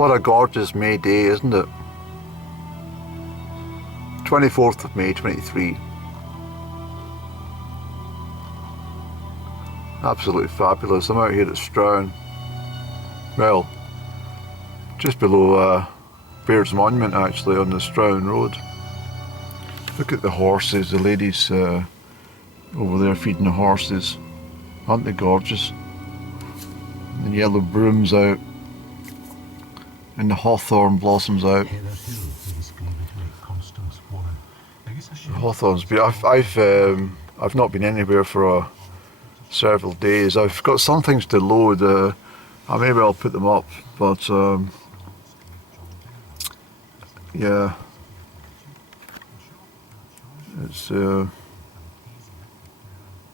What a gorgeous May day, isn't it? 24th of May 23. Absolutely fabulous. I'm out here at Strown. Well, just below Baird's Monument actually, on the Strown Road. Look at the horses, the ladies over there feeding the horses. Aren't they gorgeous? The yellow broom's out. And the hawthorn blossoms out. The hawthorn's beautiful. I've not been anywhere for several days. I've got some things to load. Maybe I'll put them up, but yeah, it's a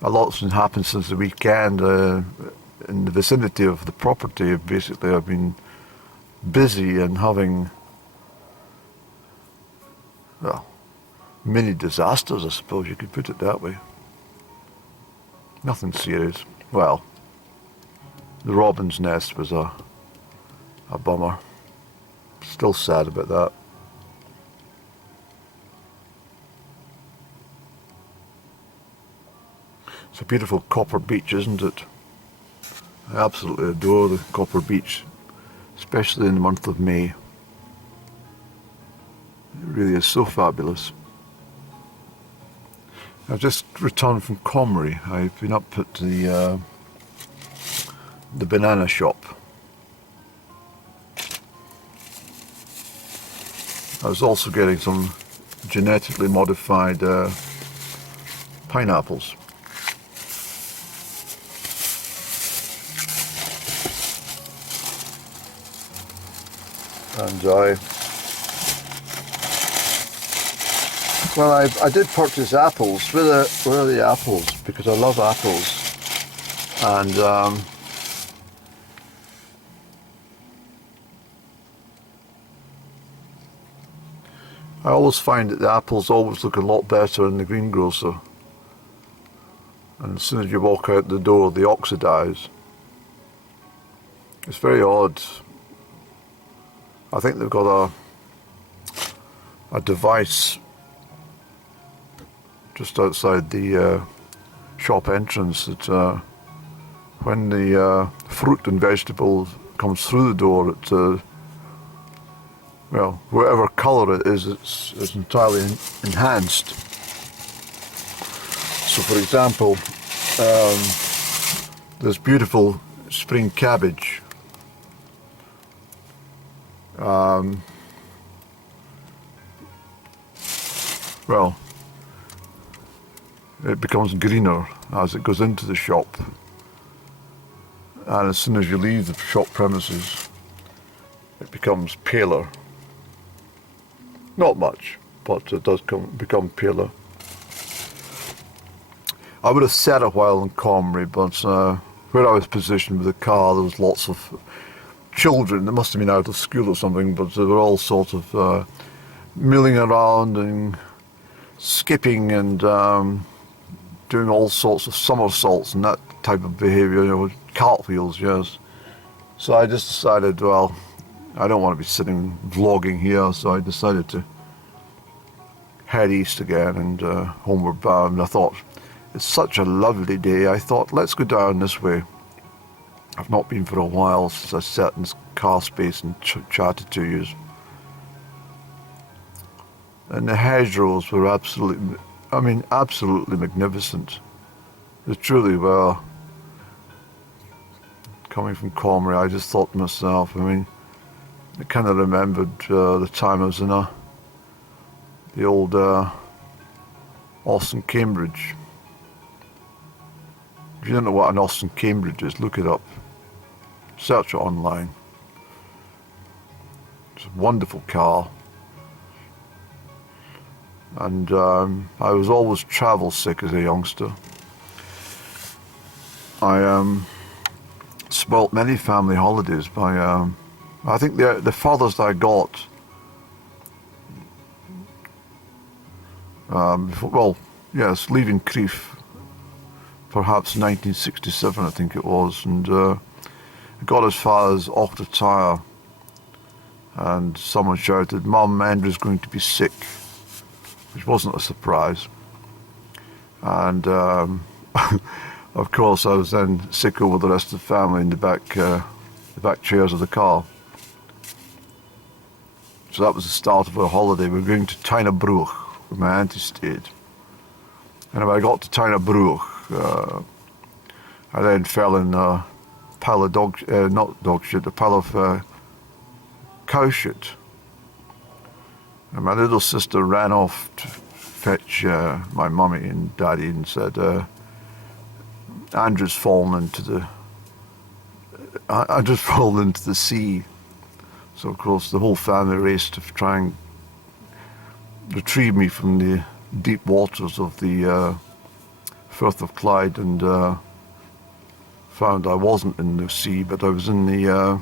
lot's been happened since the weekend. In the vicinity of the property, basically, I've been busy and having, well, mini disasters, I suppose you could put it that way. Nothing serious. Well, the robin's nest was a bummer. Still sad about that. It's a beautiful copper beach, isn't it? I absolutely adore the copper beach, especially in the month of May. It really is so fabulous. I've just returned from Comrie. I've been up at the banana shop. I was also getting some genetically modified pineapples. And I did purchase apples. Where are the apples? Because I love apples. And I always find that the apples always look a lot better in the greengrocer. And as soon as you walk out the door, they oxidize. It's very odd. I think they've got a device just outside the shop entrance that when the fruit and vegetables comes through the door, it well, whatever colour it is, it's entirely enhanced. So, for example, there's beautiful spring cabbage. Well, it becomes greener as it goes into the shop, and as soon as you leave the shop premises, it becomes paler. Not much, but it does become paler. I would have sat a while in Comrie, but where I was positioned with the car, there was lots of children. They must have been out of school or something, but they were all sort of milling around and skipping and doing all sorts of somersaults and that type of behaviour, you know, cartwheels, yes. So I just decided, well, I don't want to be sitting vlogging here, so I decided to head east again and homeward bound. I thought, it's such a lovely day, I thought, let's go down this way. I've not been for a while since I sat in this car space and chatted to you. And the hedgerows were absolutely, I mean, absolutely magnificent. They truly were. Coming from Comrie, I just thought to myself, I mean, I kind of remembered the time I was in the old Austin Cambridge. If you don't know what an Austin Cambridge is, look it up. Search it online. It's a wonderful car. And I was always travel sick as a youngster. I spoilt many family holidays by, I think the furthest I got, well, yes, leaving Crieff, perhaps 1967 I think it was, and got as far as Octotire, and someone shouted, "Mum, Andrew's going to be sick," which wasn't a surprise. And of course I was then sicker with the rest of the family in the back chairs of the car. So that was the start of our holiday. We were going to Tynebrough, where my auntie stayed. And when I got to Tynebrough, I then fell in a pile of a pile of cow shit. And my little sister ran off to fetch my mummy and daddy and said, Andrew's fallen into the sea. So of course the whole family raced to try and retrieve me from the deep waters of the Firth of Clyde, and found I wasn't in the sea, but I was in the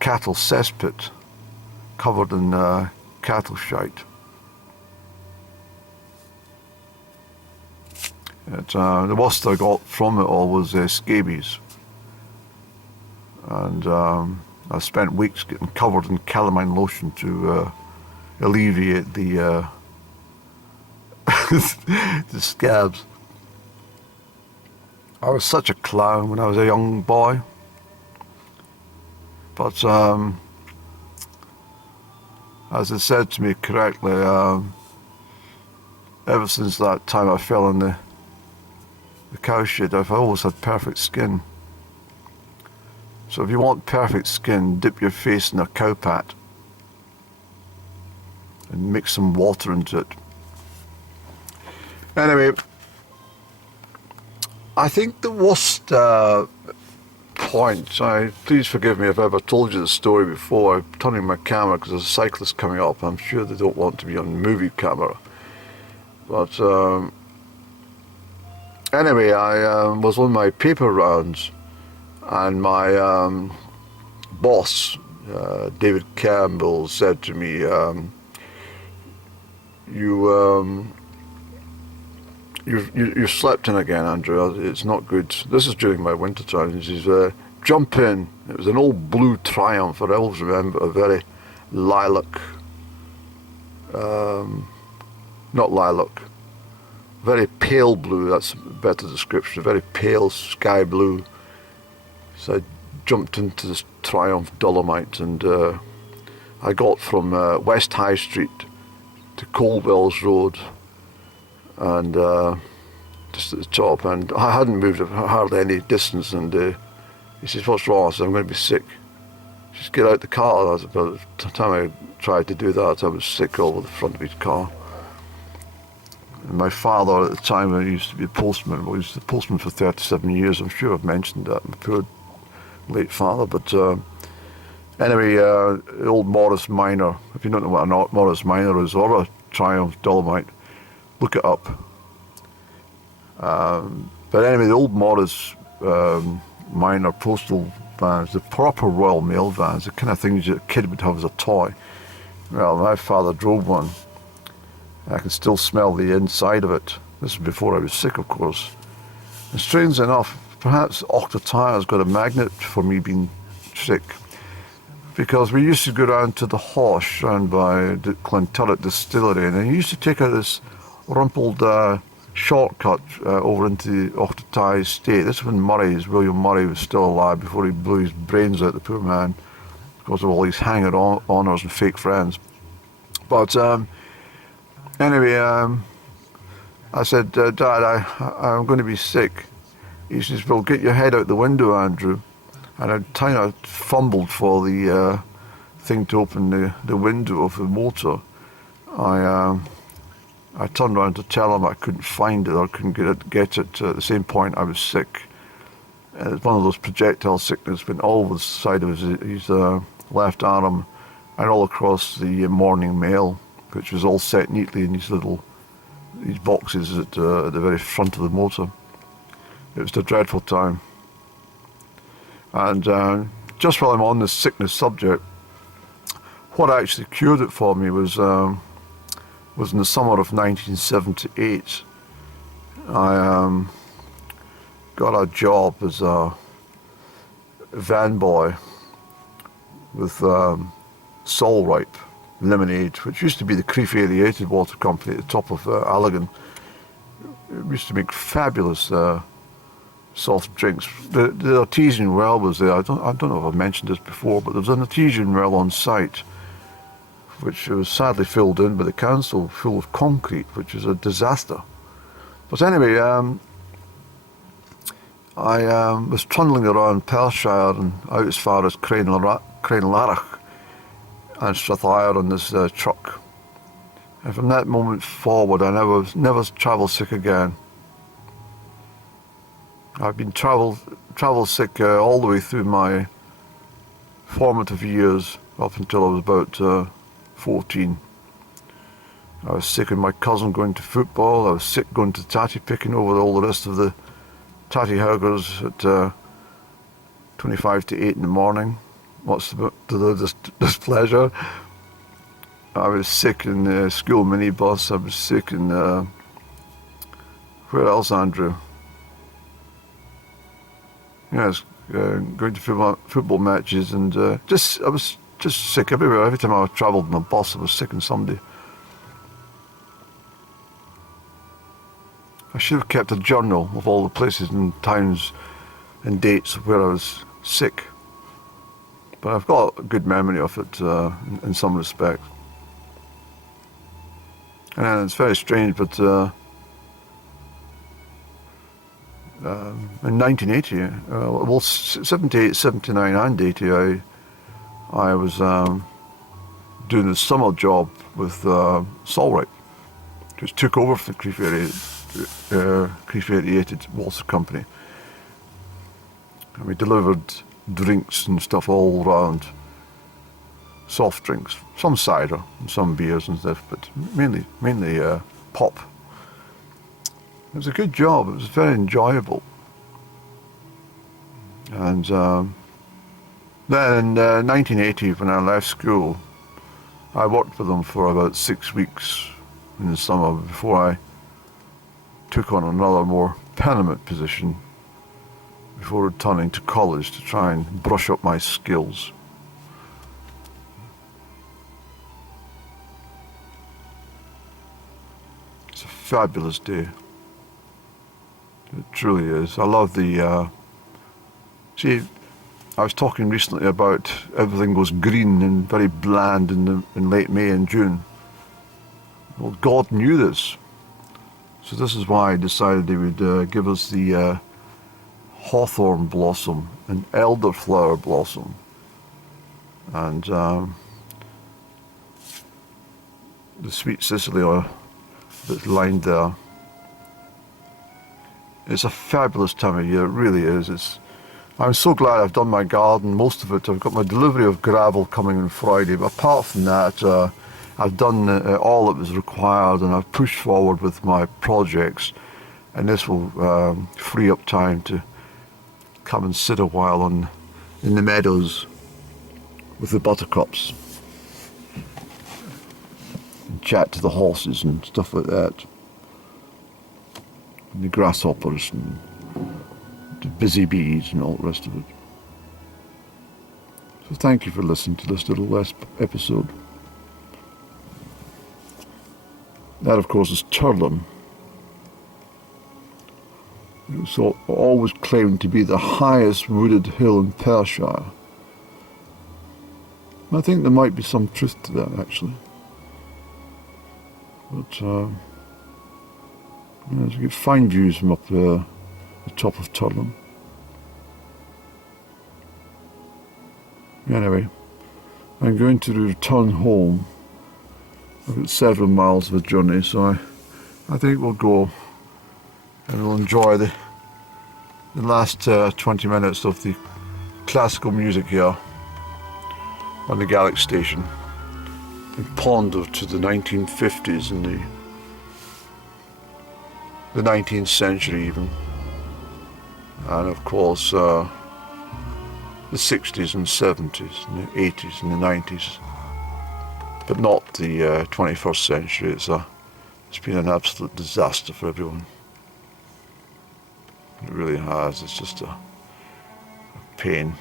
cattle cesspit covered in cattle shite. The worst I got from it all was scabies, and I spent weeks getting covered in calamine lotion to alleviate the the scabs. I was such a clown when I was a young boy, but as it said to me correctly, ever since that time I fell in the cow shit, I've always had perfect skin. So if you want perfect skin, dip your face in a cow pat and mix some water into it. Anyway, I think the worst point, please forgive me if I've ever told you the story before. I'm turning my camera because there's a cyclist coming up. I'm sure they don't want to be on movie camera. But anyway, I was on my paper rounds, and my boss, David Campbell, said to me, You've slept in again, Andrew. It's not good. This is during my winter time. He says, jump in. It was an old blue Triumph. I always remember, a very lilac, not lilac, very pale blue. That's a better description. Very pale sky blue. So I jumped into this Triumph Dolomite, and I got from West High Street to Coldwells Road, and just at the top, and I hadn't moved hardly any distance, and he says, "What's wrong?" I said, "I'm going to be sick." He says, "Get out the car." By the time I tried to do that, I was sick all over the front of his car. And my father at the time, I used to be a postman. Well, he was the postman for 37 years. I'm sure I've mentioned that, my poor late father. But anyway, the old Morris Minor, if you don't know what a Morris Minor is, or a Triumph Dolomite, look it up. But anyway, the old Morris Minor postal vans, the proper Royal Mail vans, the kind of things that a kid would have as a toy. Well, my father drove one. I can still smell the inside of it. This is before I was sick, of course. And strange enough, perhaps Octatire's got a magnet for me being sick, because we used to go down to the Hosh round by the Clonturret Distillery, and he used to take out this rumpled shortcut over into the Octatire estate. This was when William Murray was still alive, before he blew his brains out, the poor man, because of all these hanger-oners and fake friends. But anyway, I said, "Dad, I'm going to be sick." He says, "Well, get your head out the window, Andrew." And I kind of fumbled for the thing to open the window of the motor. I turned around to tell him I couldn't find it, or couldn't get it. At the same point, I was sick. It's one of those projectile sickness, went all over the side of his left arm and all across the Morning Mail, which was all set neatly in these boxes at the very front of the motor. It was a dreadful time. And just while I'm on this sickness subject, what actually cured it for me was in the summer of 1978. I got a job as a van boy with Solripe lemonade, which used to be the Crieff Aerated Water Company at the top of Allegan. It used to make fabulous soft drinks. The artesian well was there. I don't know if I've mentioned this before, but there was an artesian well on site, which was sadly filled in by the council, full of concrete, which is a disaster. But anyway, I was trundling around Perthshire and out as far as Cranelarach and Strathire on this truck. And from that moment forward, I never travelled sick again. I've been travel sick all the way through my formative years, up until I was about 14. I was sick of my cousin going to football. I was sick going to tatty picking over all the rest of the tatty hoggers at 25 to 8 in the morning. What's to the displeasure? I was sick in the school minibus. I was sick in where else, Andrew? Yes, going to football matches, and I was just sick everywhere. Every time I travelled in a bus, I was sick in somebody. I should have kept a journal of all the places and times and dates where I was sick, but I've got a good memory of it in some respect. And it's very strange, but in 1980, well, 78, 79 and 80, I was doing a summer job with Solripe, which took over from the Crieff Aerated Water Company. And we delivered drinks and stuff all around, soft drinks, some cider and some beers and stuff, but mainly pop. It was a good job. It was very enjoyable. And then in 1980, when I left school, I worked with them for about 6 weeks in the summer before I took on another more permanent position before returning to college to try and brush up my skills. It's a fabulous day. It truly is. I love the... see, I was talking recently about everything goes green and very bland in late May and June. Well, God knew this. So this is why I decided He would give us the hawthorn blossom and elderflower blossom. And the sweet Cicely that's lined there. It's a fabulous time of year, it really is. I'm so glad I've done my garden, most of it. I've got my delivery of gravel coming on Friday, but apart from that, I've done all that was required, and I've pushed forward with my projects, and this will free up time to come and sit a while in the meadows with the buttercups and chat to the horses and stuff like that. And the grasshoppers and the busy bees and all the rest of it. So thank you for listening to this little episode. That, of course, is Turlham. It was always claimed to be the highest wooded hill in Perthshire. I think there might be some truth to that, actually. But you get fine views from up the top of Turlham. Anyway, I'm going to return home. I've got several miles of a journey, so I think we'll go and we'll enjoy the last 20 minutes of the classical music here on the Gaelic station and ponder to the 1950s and the 19th century even, and of course the 60s and 70s and the 80s and the 90s, but not the 21st century. It's been an absolute disaster for everyone. It really has. It's just a pain.